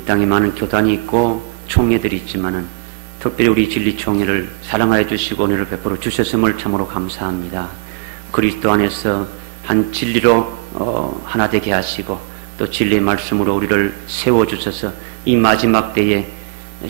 이 땅에 많은 교단이 있고 총회들이 있지만은 특별히 우리 진리총회를 사랑하여 주시고 은혜를 베풀어 주셨음을 참으로 감사합니다. 그리스도 안에서 한 진리로 하나 되게 하시고 또 진리의 말씀으로 우리를 세워주셔서 이 마지막 때에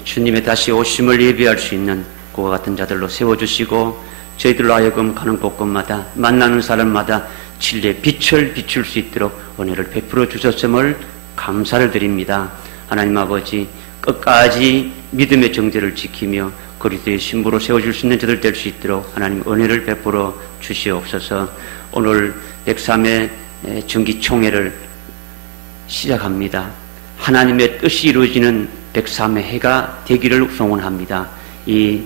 주님의 다시 오심을 예비할 수 있는 그와 같은 자들로 세워주시고 저희들로 하여금 가는 곳곳마다 만나는 사람마다 진리의 빛을 비출 수 있도록 은혜를 베풀어 주셨음을 감사를 드립니다. 하나님 아버지, 끝까지 믿음의 정죄를 지키며 그리스도의 신부로 세워줄 수 있는 저들 될 수 있도록 하나님 은혜를 베풀어 주시옵소서. 오늘 103회 정기총회를 시작합니다. 하나님의 뜻이 이루어지는 103회 해가 되기를 소원합니다. 이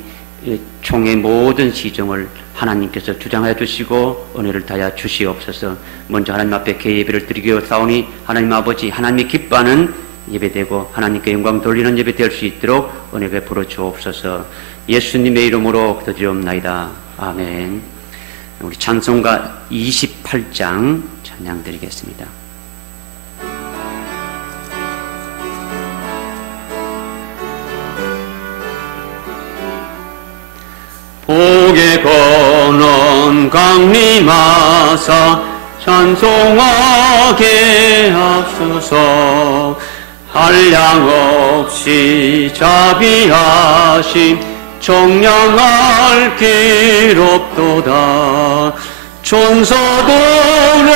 총회 모든 시정을 하나님께서 주장하여 주시고 은혜를 다하여 주시옵소서. 먼저 하나님 앞에 개예배를 드리겠사오니 하나님 아버지, 하나님이 기뻐하는 예배되고 하나님께 영광 돌리는 예배 될 수 있도록 은혜 베풀어 주옵소서. 예수님의 이름으로 기도드리옵나이다. 아멘. 우리 찬송가 28장 찬양 드리겠습니다. 복의 근원 강림하사 찬송하게 하소서. 한량 없이 자비하심 청량할 길 없도다. 천사들의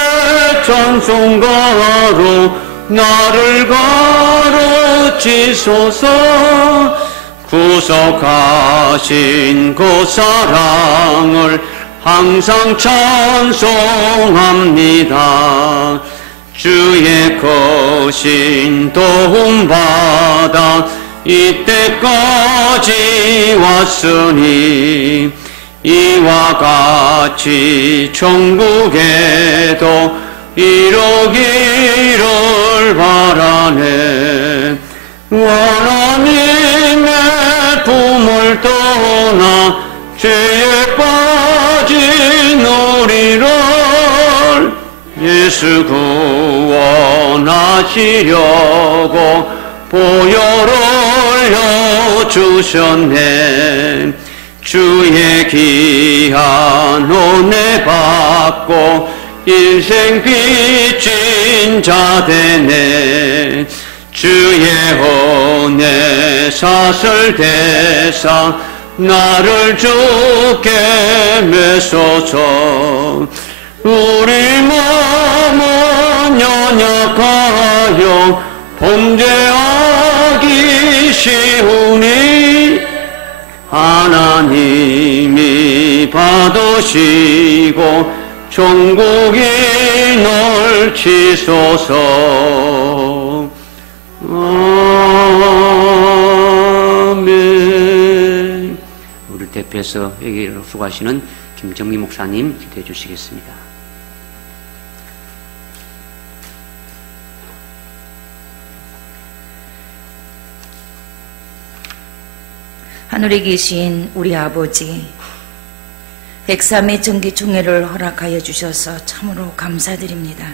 찬송가로 나를 가르치소서. 구속하신 그 사랑을 항상 찬송합니다. 주의 크신 도움받아 이때까지 왔으니 이와 같이 천국에도 이루기를 바라네. 하나님의 품을 떠나 죄에 빠진 우리를 예수 구원하시려고 보혈을 흘려주셨네. 주의 귀한 은혜 받고 인생 빚진 자 되네. 주의 은혜 사슬 대사 나를 주께 메소서. 우리 마음은 연약하여 범죄하기 쉬우니 하나님이 받으시고 천국이 넓히소서. 아멘. 우리를 대표해서 회개를 수고하시는 김정미 목사님 기도해 주시겠습니다. 하늘에 계신 우리 아버지, 103회 정기총회를 허락하여 주셔서 참으로 감사드립니다.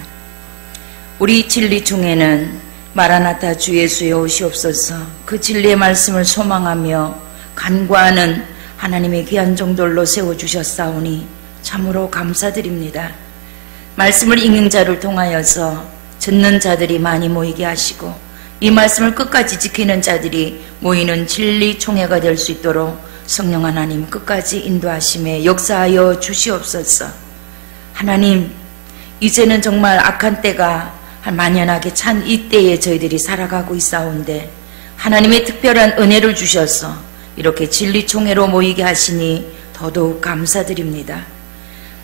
우리 진리총회는 마라나타 주 예수의 오시옵소서 그 진리의 말씀을 소망하며 간구하는 하나님의 귀한 종들로 세워주셨사오니 참으로 감사드립니다. 말씀을 읽는 자를 통하여서 듣는 자들이 많이 모이게 하시고 이 말씀을 끝까지 지키는 자들이 모이는 진리총회가 될 수 있도록 성령 하나님 끝까지 인도하심에 역사하여 주시옵소서. 하나님, 이제는 정말 악한 때가 만연하게 찬 이때에 저희들이 살아가고 있사온데 하나님의 특별한 은혜를 주셔서 이렇게 진리총회로 모이게 하시니 더더욱 감사드립니다.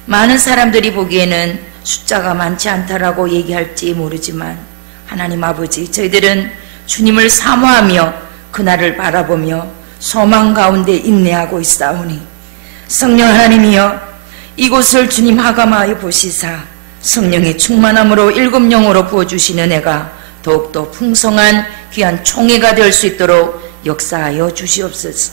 많은 사람들이 보기에는 숫자가 많지 않다라고 얘기할지 모르지만 하나님 아버지, 저희들은 주님을 사모하며 그날을 바라보며 소망 가운데 인내하고 있사오니 성령 하나님이여, 이곳을 주님 하감하여 보시사 성령의 충만함으로 일곱 영으로 부어주시는 은혜가 더욱더 풍성한 귀한 총회가 될 수 있도록 역사하여 주시옵소서.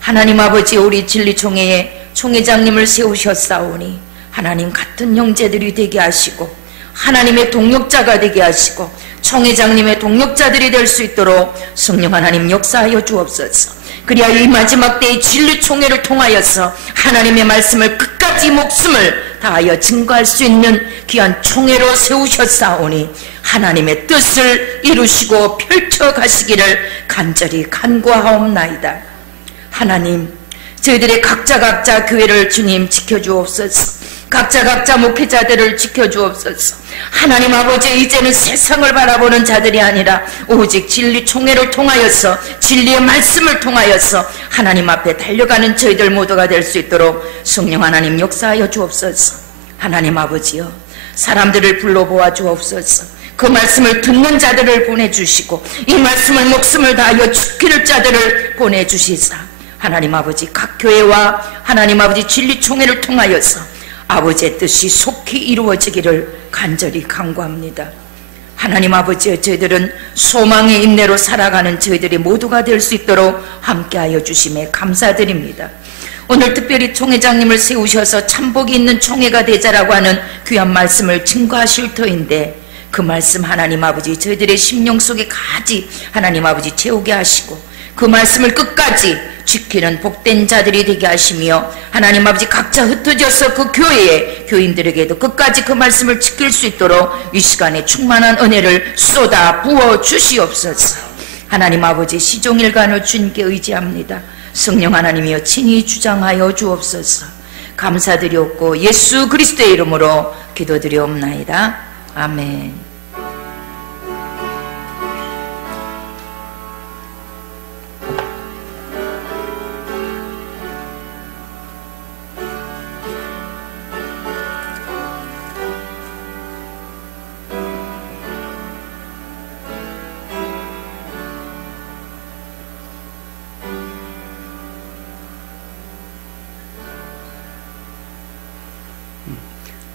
하나님 아버지, 우리 진리총회에 총회장님을 세우셨사오니 하나님 같은 형제들이 되게 하시고 하나님의 동력자가 되게 하시고 총회장님의 동력자들이 될 수 있도록 성령 하나님 역사하여 주옵소서. 그리하여 이 마지막 때의 진리총회를 통하여서 하나님의 말씀을 끝까지 목숨을 다하여 증거할 수 있는 귀한 총회로 세우셨사오니 하나님의 뜻을 이루시고 펼쳐가시기를 간절히 간구하옵나이다. 하나님, 저희들의 각자 교회를 주님 지켜주옵소서. 각자 목회자들을 지켜주옵소서. 하나님 아버지, 이제는 세상을 바라보는 자들이 아니라 오직 진리 총회를 통하여서 진리의 말씀을 통하여서 하나님 앞에 달려가는 저희들 모두가 될 수 있도록 성령 하나님 역사하여 주옵소서. 하나님 아버지여, 사람들을 불러보아 주옵소서. 그 말씀을 듣는 자들을 보내주시고 이 말씀을 목숨을 다하여 지킬 자들을 보내주시사 하나님 아버지, 각 교회와 하나님 아버지 진리 총회를 통하여서 아버지의 뜻이 속히 이루어지기를 간절히 간구합니다. 하나님 아버지, 저희들은 소망의 인내로 살아가는 저희들이 모두가 될 수 있도록 함께하여 주심에 감사드립니다. 오늘 특별히 총회장님을 세우셔서 참복이 있는 총회가 되자라고 하는 귀한 말씀을 증거하실 터인데 그 말씀 하나님 아버지 저희들의 심령 속에 가지 하나님 아버지 채우게 하시고 그 말씀을 끝까지 지키는 복된 자들이 되게 하시며 하나님 아버지 각자 흩어져서 그 교회의 교인들에게도 끝까지 그 말씀을 지킬 수 있도록 이 시간에 충만한 은혜를 쏟아 부어 주시옵소서. 하나님 아버지, 시종일관을 주님께 의지합니다. 성령 하나님이여 친히 주장하여 주옵소서. 감사드리옵고 예수 그리스도의 이름으로 기도드리옵나이다. 아멘.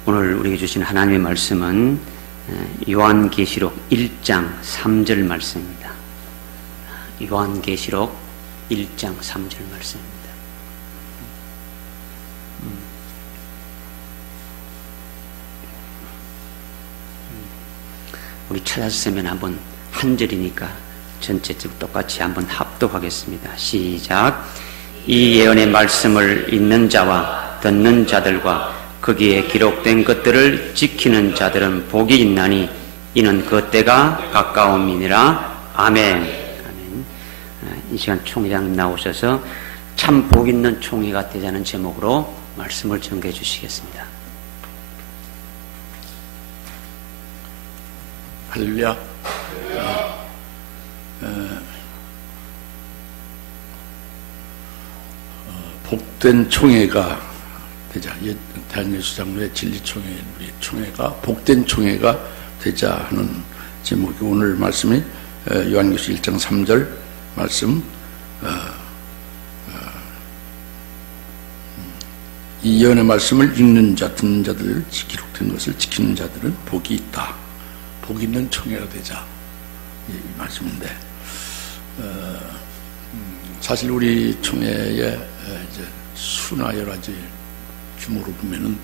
오늘 우리에게 주신 하나님의 말씀은 요한계시록 1장 3절 말씀입니다. 요한계시록 1장 3절 말씀입니다. 우리 찾았으면 한번 한 절이니까 전체적으로 똑같이 한번 합독하겠습니다. 시작. 이 예언의 말씀을 읽는 자와 듣는 자들과 거기에 기록된 것들을 지키는 자들은 복이 있나니 이는 그 때가 가까움이니라. 아멘. 아멘. 이 시간 총회장님 나오셔서 참 복 있는 총회가 되자는 제목으로 말씀을 전개해 주시겠습니다. 할렐루야. 복된 총회가 되자. 대한예수장로의 진리총회, 우리 총회가 복된 총회가 되자 하는 제목이 오늘 말씀이 요한계시록 1장 3절 말씀. 이 예언의 말씀을 읽는 자, 듣는 자들, 기록된 것을 지키는 자들은 복이 있다. 복 있는 총회가 되자. 이 말씀인데, 사실 우리 총회의 이제 수나 여러 가지 규모로 보면은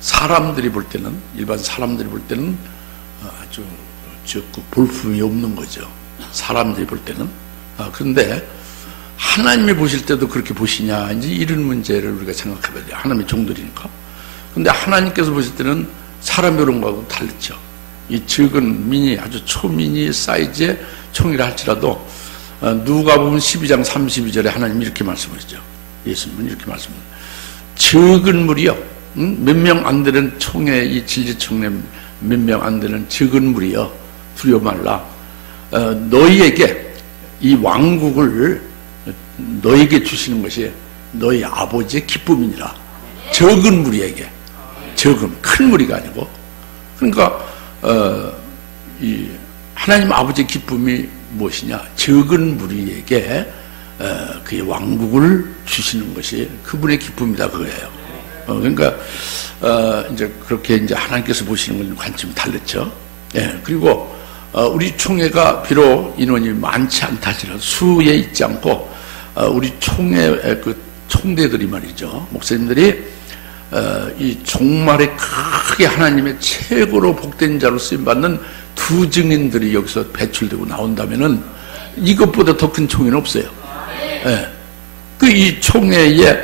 사람들이 볼 때는, 일반 사람들이 볼 때는 아주 적고 볼품이 없는 거죠. 사람들이 볼 때는. 그런데 하나님이 보실 때도 그렇게 보시냐, 이제 이런 문제를 우리가 생각해봐야 돼요. 하나님의 종들이니까. 근데 하나님께서 보실 때는 사람이 그런 거하고 다르죠. 이 적은 미니, 아주 초미니 사이즈의 총회를 할지라도 누가복음 12장 32절에 하나님이 이렇게 말씀하시죠. 예수님은 이렇게 말씀합니다. 적은 무리요, 몇 명 안 되는 총회, 이 진리총회 몇 명 안 되는 적은 무리요, 두려워 말라. 너희에게 이 왕국을 너희에게 주시는 것이 너희 아버지의 기쁨이니라. 적은 무리에게, 적은 큰 무리가 아니고. 그러니까 이 하나님 아버지의 기쁨이 무엇이냐? 적은 무리에게 그의 왕국을 주시는 것이 그분의 기쁨이다, 그거예요. 그러니까 이제 그렇게 이제 하나님께서 보시는 건 관점이 달랐죠. 예, 그리고 우리 총회가 비록 인원이 많지 않다 하더라도 수에 있지 않고 우리 총회 그 총대들이 말이죠, 목사님들이 이 종말에 크게 하나님의 최고로 복된 자로 쓰임받는 두 증인들이 여기서 배출되고 나온다면은 이것보다 더 큰 총회는 없어요. 예. 그 이 총회에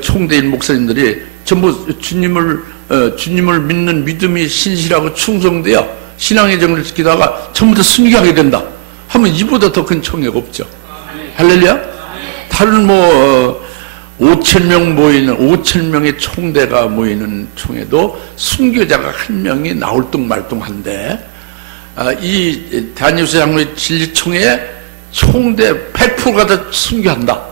총대인 목사님들이 전부 주님을 믿는 믿음이 신실하고 충성되어 신앙의 정을 지키다가 전부 다 순교하게 된다 하면 이보다 더 큰 총회가 없죠. 할렐루야. 다른 5,000명 모이는 5,000명의 총대가 모이는 총회도 순교자가 한 명이 나올 뚱말뚱한데 이 다니엘서 장로의 진리총회에 총대 100%가 다 순교한다.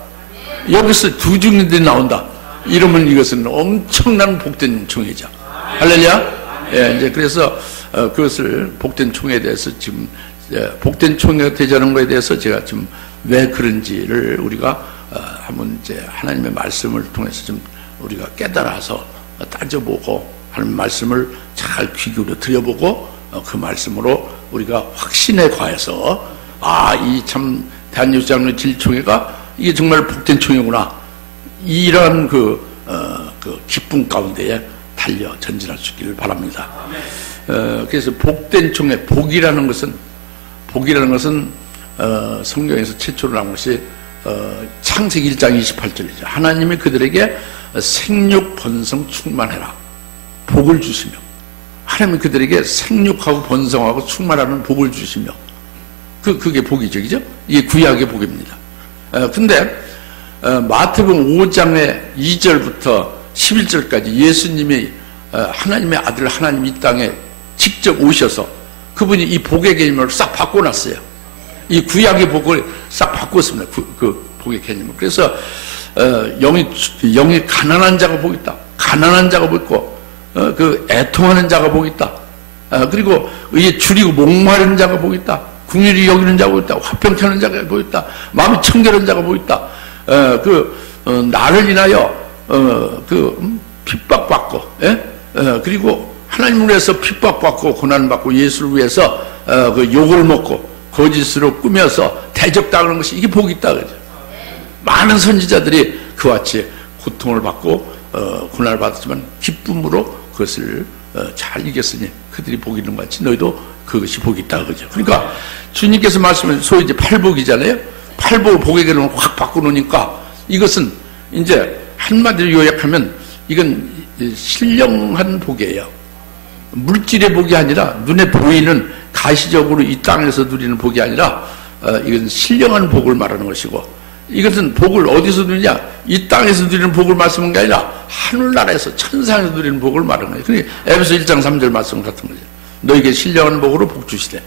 여기서 두 증인들이 나온다. 이러면 이것은 엄청난 복된 총회죠. 할렐루야. 예, 이제 그래서 그것을 복된 총회에 대해서 지금 복된 총회가 되자는 것에 대해서 제가 지금 왜 그런지를 우리가 한번 이제 하나님의 말씀을 통해서 좀 우리가 깨달아서 따져보고 하나님 말씀을 잘 귀 기울여 들여보고 그 말씀으로 우리가 확신에 과해서 이 참 다니엘 장로의 진리총회가 이게 정말 복된 총회구나 이러한 그 기쁨 가운데에 달려 전진할 수 있기를 바랍니다. 그래서 복된 총회 복이라는 것은 성경에서 최초로 나온 것이 창세기 1장 28절이죠. 하나님이 그들에게 생육 번성 충만해라 복을 주시며 하나님이 그들에게 생육하고 번성하고 충만하는 복을 주시며 그게 복이죠. 그죠? 이게 구약의 복입니다. 근데 마태복음 5장의 2절부터 11절까지 예수님이 하나님의 아들 하나님 이 땅에 직접 오셔서 그분이 이 복의 개념을 싹 바꿔놨어요. 이 구약의 복을 싹 바꿨습니다. 그 복의 개념을. 그래서 영이 가난한 자가 복 있다. 가난한 자가 복 있고 그 애통하는 자가 복 있다. 그리고 의에 줄이고 목마른 자가 복 있다. 궁일이 여기는 자가 복 있다. 화평케 하는 자가 복 있다. 마음이 청결한 자가 복 있다. 나를 인하여 핍박받고 그리고 하나님을 위해서 핍박받고 고난받고 예수를 위해서 그 욕을 먹고 거짓으로 꾸며서 대적당하는 것이 이게 복이 있다 그러죠. 많은 선지자들이 그와 같이 고통을 받고 고난을 받았지만 기쁨으로 그것을 잘 이겼으니 그들이 복이 있는 것 같이 너희도 그것이 복이 있다 그러죠. 그러니까 주님께서 말씀하신 소위 이제 팔복이잖아요. 팔복을 복의 개념을 확 바꿔놓으니까 이것은 이제 한마디로 요약하면 이건 신령한 복이에요. 물질의 복이 아니라 눈에 보이는 가시적으로 이 땅에서 누리는 복이 아니라 이건 신령한 복을 말하는 것이고 이것은 복을 어디서 누리냐? 이 땅에서 누리는 복을 말씀한 게 아니라 하늘나라에서 천상에서 누리는 복을 말하는 거예요. 그러니까 에베소 1장 3절 말씀 같은 거죠. 너에게 신령한 복으로 복 주시되.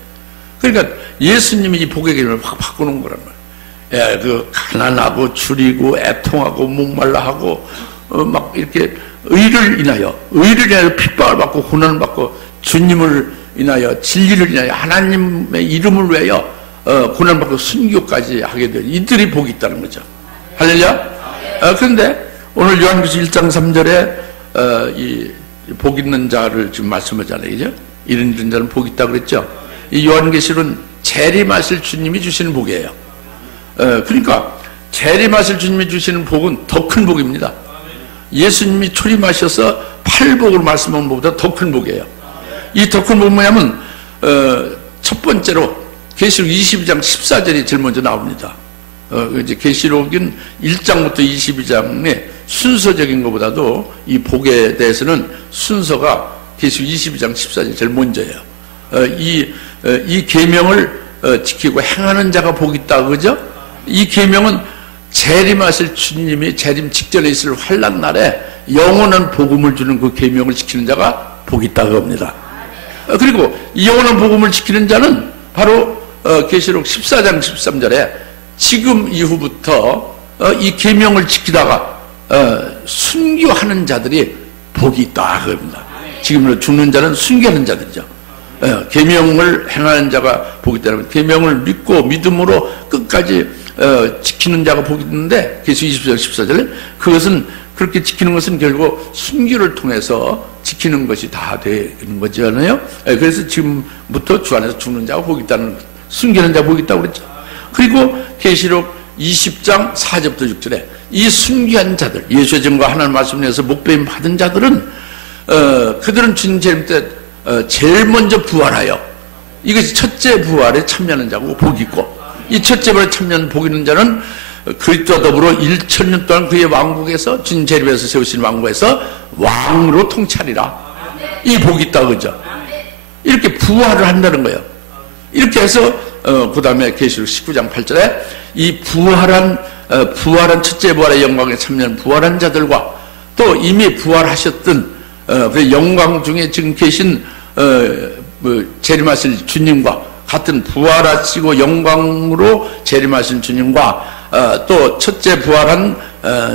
그러니까 예수님이 이 복의 개념을 확 바꿔놓은 거란 말이에요. 그 가난하고 줄이고 애통하고 목말라하고 막 이렇게 의를 인하여 핍박을 받고 고난을 받고 주님을 인하여 진리를 인하여 하나님의 이름을 위하여 고난을 받고 순교까지 하게 된 이들이 복이 있다는 거죠. 할렐루야. 그런데 오늘 요한계시록 1장 3절에 이 복 있는 자를 지금 말씀하잖아요. 그죠? 이런 자는 복이 있다 그랬죠. 이 요한계시록은 재림하실 주님이 주시는 복이에요. 그러니까 재림하실 주님이 주시는 복은 더 큰 복입니다. 예수님이 초림하셔서 팔복을 말씀한 것보다 더 큰 복이에요. 이 더 큰 복은 뭐냐면 첫 번째로 계시록 22장 14절이 제일 먼저 나옵니다. 이제 계시록은 1장부터 22장의 순서적인 것보다도 이 복에 대해서는 순서가 계시록 22장 14절이 제일 먼저예요. 이 계명을 지키고 행하는 자가 복이 있다 그죠? 이 계명은 재림하실 주님이 재림 직전에 있을 환난 날에 영원한 복음을 주는 그 계명을 지키는 자가 복이 있다고 합니다. 그리고 이 영원한 복음을 지키는 자는 바로 계시록 14장 13절에 지금 이후부터 이 계명을 지키다가 순교하는 자들이 복이 있다 그럽니다. 지금으로 죽는 자는 순교하는 자들이죠. 계명을 행하는 자가 복이 있다는 계명을 믿고 믿음으로 끝까지 지키는 자가 복이 있는데 계시록 20장 14절에 그것은 그렇게 지키는 것은 결국 순교를 통해서 지키는 것이 다 되는 거잖아요. 그래서 지금부터 주 안에서 죽는 자가 복이 있다는 순교하는 자가 복이 있다고 그랬죠. 그리고 계시록 20장 4절부터 6절에 이 순교한 자들, 예수의 증거와 하나님 말씀을 위해서 목배임 받은 자들은 그들은 주님 재림 때 제일 먼저 부활하여, 이것이 첫째 부활에 참여하는 자고 복이 있고, 이 첫째 부활에 참여하는 복이 있는 자는 그리스도와 더불어 1000년 동안 그의 왕국에서 주님 재림에서 세우신 왕국에서 왕으로 통치하리라. 이 복이 있다, 그죠? 이렇게 부활을 한다는 거예요. 이렇게 해서 그 다음에 계시록 19장 8절에 이 부활한 첫째 부활의 영광에 참여한 부활한 자들과 또 이미 부활하셨던 그 영광 중에 지금 계신 재림하실 주님과 같은 부활하시고 영광으로 재림하신 주님과 또 첫째 부활한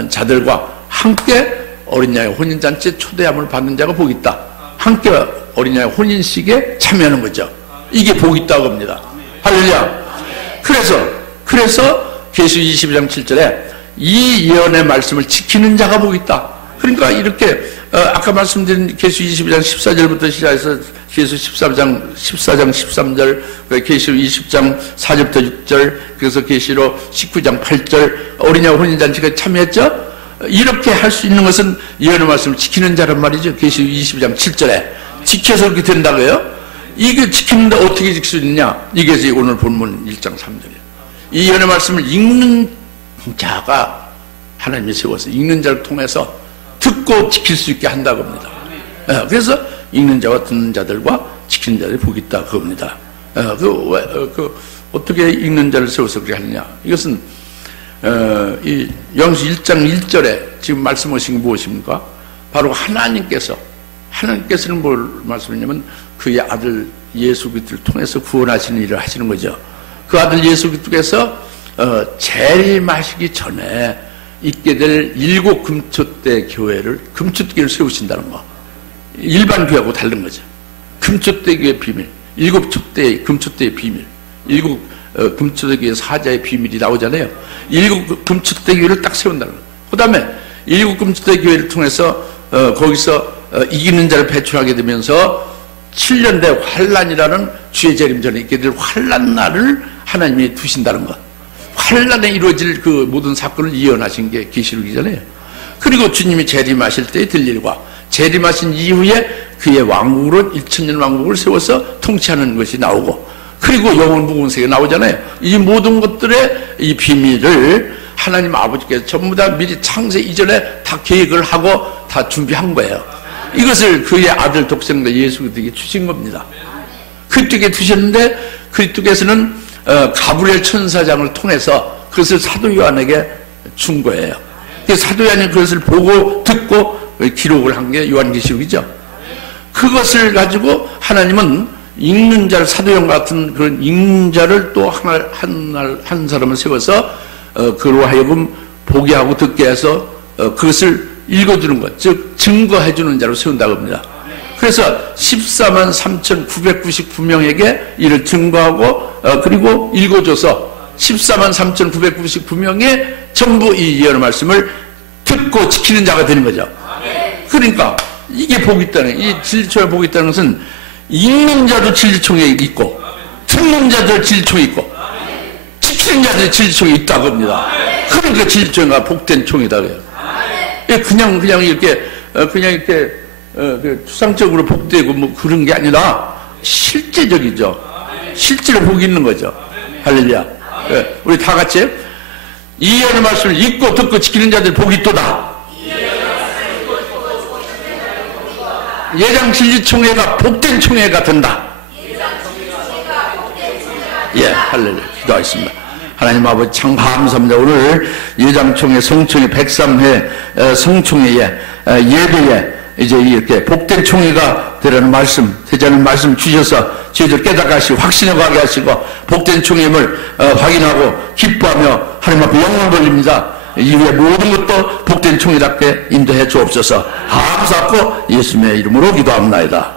자들과 함께 어린 양의 혼인잔치에 초대함을 받는 자가 복이 있다. 함께 어린 양의 혼인식에 참여하는 거죠. 이게 복이 있다고 합니다. 할렐루야. 그래서 계시 22장 7절에 이 예언의 말씀을 지키는 자가 복이 있다. 그러니까 이렇게 아까 말씀드린 계시 22장 14절부터 시작해서 계시 14장 13절, 계시 20장 4절부터 6절, 그래서 계시로 19장 8절 어린 양 혼인잔치에 참여했죠. 이렇게 할 수 있는 것은 예언의 말씀을 지키는 자란 말이죠. 계시 22장 7절에 지켜서 그렇게 된다고요. 이게 지키는데 어떻게 지킬 수 있느냐? 이게 오늘 본문 1장 3절이에요. 이 예언의 말씀을 읽는 자가 하나님이 세워서 읽는 자를 통해서 듣고 지킬 수 있게 한다고 합니다. 그래서 읽는 자와 듣는 자들과 지키는 자들이 복이 있다 그겁니다. 어떻게 읽는 자를 세워서 그렇게 하느냐? 이것은 이 요한계시록 1장 1절에 지금 말씀하신 게 무엇입니까? 바로 하나님께서는 뭘 말씀했냐면 그의 아들 예수 그리스도를 통해서 구원하시는 일을 하시는 거죠. 그 아들 예수 그리스도께서 재림하시기 전에 있게 될 7 금초대 교회를, 금초대교회를 세우신다는 거. 일반 교회하고 다른 거죠. 금초대 교회의 비밀, 7 금초대의 비밀, 7 금초대 교회 사자의 비밀이 나오잖아요. 7 금초대 교회를 딱 세운다는 거예요. 그 다음에 7 금초대 교회를 통해서 거기서 이기는 자를 배출하게 되면서 7년 대 환란이라는 주의 재림 전에 있게 될 환란 날을 하나님이 두신다는 것. 환란에 이루어질 그 모든 사건을 예언하신 게 계시록이잖아요. 그리고 주님이 재림하실 때의 될 일과 재림하신 이후에 그의 왕국으로 1000년 왕국을 세워서 통치하는 것이 나오고, 그리고 영원 무궁세가 나오잖아요. 이 모든 것들의 이 비밀을 하나님 아버지께서 전부 다 미리 창세 이전에 다 계획을 하고 다 준비한 거예요. 이것을 그의 아들 독생자 예수 그리스도에게 주신 겁니다. 그쪽에 두셨는데 그쪽에서는 가브리엘 천사장을 통해서 그것을 사도 요한에게 준 거예요. 사도 요한이 그것을 보고 듣고 기록을 한 게 요한계시록이죠. 그것을 가지고 하나님은 읽는 자를, 사도 요한 같은 그런 읽는 자를 또 한 사람을 세워서 그로 하여금 보게 하고 듣게 해서 그것을 읽어주는 것, 즉 증거해주는 자로 세운다고 합니다. 그래서 14만 3,999명에게 이를 증거하고 그리고 읽어줘서 14만 3,999명이 전부 이 예언의 말씀을 듣고 지키는 자가 되는 거죠. 그러니까 이게 복이 있다는, 이 진리총에 복이 있다는 것은 읽는 자도 진리총에 있고 듣는 자도 진리총에 있고 지키는 자도 진리총에 있다고 합니다. 그러니까 진리총회가 복된 총이다 그래요. 그냥 이렇게 추상적으로 복되고 뭐 그런 게 아니라 실제적이죠. 실제로 복이 있는 거죠. 할렐루야. 우리 다 같이 이 예언의 말씀을 읽고 듣고 지키는 자들 복이 있도다. 예장 진리총회가 복된 총회가 된다. 예, 할렐루야. 기도하겠습니다. 하나님 아버지 참 감사합니다. 오늘 예장총회 성총회 103회 성총회에 예배에 이제 이렇게 복된 총회가 되라는 말씀, 되자는 말씀 주셔서 저희들 깨닫게 확신해 가게 하시고 복된 총회임을 확인하고 기뻐하며 하나님 앞에 영광 돌립니다. 이후에 모든 것도 복된 총회답게 인도해 주옵소서. 감사하고 예수님의 이름으로 기도합니다.